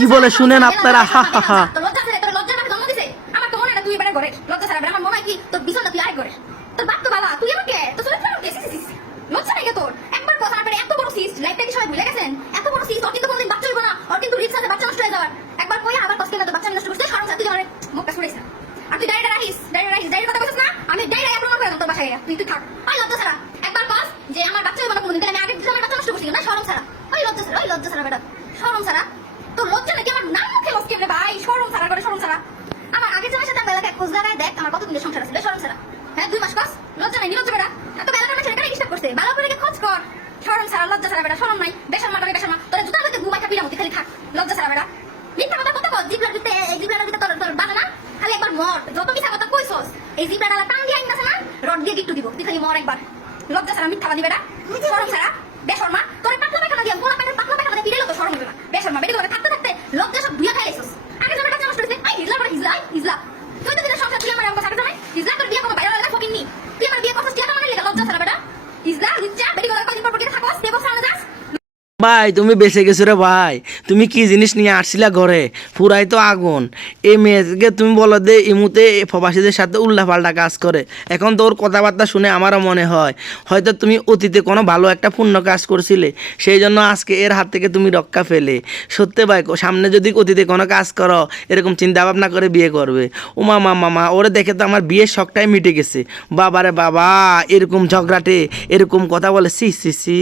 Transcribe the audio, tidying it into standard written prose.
কি বলে শুনেন আপনারা, হা হা হা। তোর লজ্জা আছে, তোর লজ্জা আমাকে জন্ম দিছে। আমার তো মনে না তুই এবারে ঘরে লজ্জা ছাড়া আমার মনে হয় কি তোর বিছানা তুই আয় করে। তোর বাপ তো বাবা, তুই আমাকে তো শুনে ফেলো কেসি সিসি। লজ্জা নাই তোর? একবার কথা না পেরে এত বড় সিস্ট, লাইফটা কি সবাই ভুলে গেছেন? এত বড় সিস্ট ওর কিন্তু কোনদিন বাচ্চা হইব না, ওর কিন্তু রিস্ক আছে বাচ্চা নষ্ট হয়ে যাওয়ার। একবার কই আবার কষ্ট করে তো বাচ্চা নষ্ট করছিস, শরম তুই আমার মুখটা ছুড়াইছ। আর তুই ডাইরেক্ট রাখিস, ডাইরেক্ট কথা বলছিস না? আমি ডাইরেক্ট অ্যাপ্রুভ করে তোর বাসায় তুই থাক। ওই লজ্জা ছাড়া একবার কস যে আমার বাচ্চা হইব না কোনদিন, তাহলে আমি আগে আমার বাচ্চা নষ্ট করছি না, শরম ছাড়া। ওই লজ্জা ছাড়া বেটা, শরম ছাড়া। তোর লজ্জা নাকি আমার নাম মুখে লস কেমনে ভাই? শরম ছাড়া করে, শরম ছাড়া। আমার আগে জামার সাথে বেলাকে খোঁজ লাগায় দেখ আমার কত দিনের সংসার আছে, শরম ছাড়া। হ্যাঁ 2 মাস কস, লজ্জা নাই নিলজ্জা বেটা। এত বেলাকার মেয়ে ছেলেটা ডিস্টার্ব করছে, ভালো করে খোঁজ কর। শরম ছাড়া, লজ্জা ছাড়া বেটা, শরম নাই। বেশার মাটা বেশার মা, তোরা জুতার মধ্যে ঘুমাই খাবি না মতি খালি থাক। লজ্জা ছাড়া বেটা, মিথ্যা কথা কত কর, জিবলার দিতে এই জিবলার দিতে তোর বানা না, খালি একবার মর। যত মিথ্যা কথা কইছস এই জিবলার আলা টান দিয়ে আইন আছে না, রড দিয়ে গিট্টু দিব, তুই খালি মর একবার। লজ্জা ছাড়া মিথ্যা বাদি বেটা, শরম ছাড়া বেশর মা। তোর পাতলা পায়খানা দিয়া গোলা পায়খানা পাতলা পায়খানা পিড়েলো তো শরম হবে না। বেশর মা বেটি করে থাকতে থাকতে লজ্জা সব ধুইয়া খাইছিস। আগে যাবে টাকা নষ্ট হইছে, আই হিজলা করে হিজলা তুই তো দিনের সংসার তুই আমার আমগো সাথে যাবে হিজলা তোর বিয়ে কোনো বাইরে লাগা ফকিনি। তুই আমার বিয়ে করছিস কি আমার লাগা? লজ্জা ছাড়া বেটা, হিজলা লুচ্চা বেটি করে কদিন পর পর থাকস দেব সামনে যাস। ভাই তুমি বেঁচে গেছো রে ভাই, তুমি কি জিনিস নিয়ে আসছিলা ঘরে? পুরাই তো আগুন। এই মেয়েকে তুমি বলো দে ইমুতে প্রবাসীদের সাথে উল্লাপাল্টা কাজ করে। এখন তো ওর কথাবার্তা শুনে আমারও মনে হয় হয়তো তুমি অতীতে কোনো ভালো একটা পুণ্য কাজ করছিলে, সেই জন্য আজকে এর হাত থেকে তুমি রক্ষা পেলে। সত্যি ভাই, সামনে যদি অতীতে কোনো কাজ করো এরকম চিন্তা ভাবনা করে বিয়ে করবে। ও মামা ওরে দেখে তো আমার বিয়ের শখটাই মিটে গেছে। বাবারে বাবা, এরকম ঝগড়াটে এরকম কথা বলে, সি সি সি।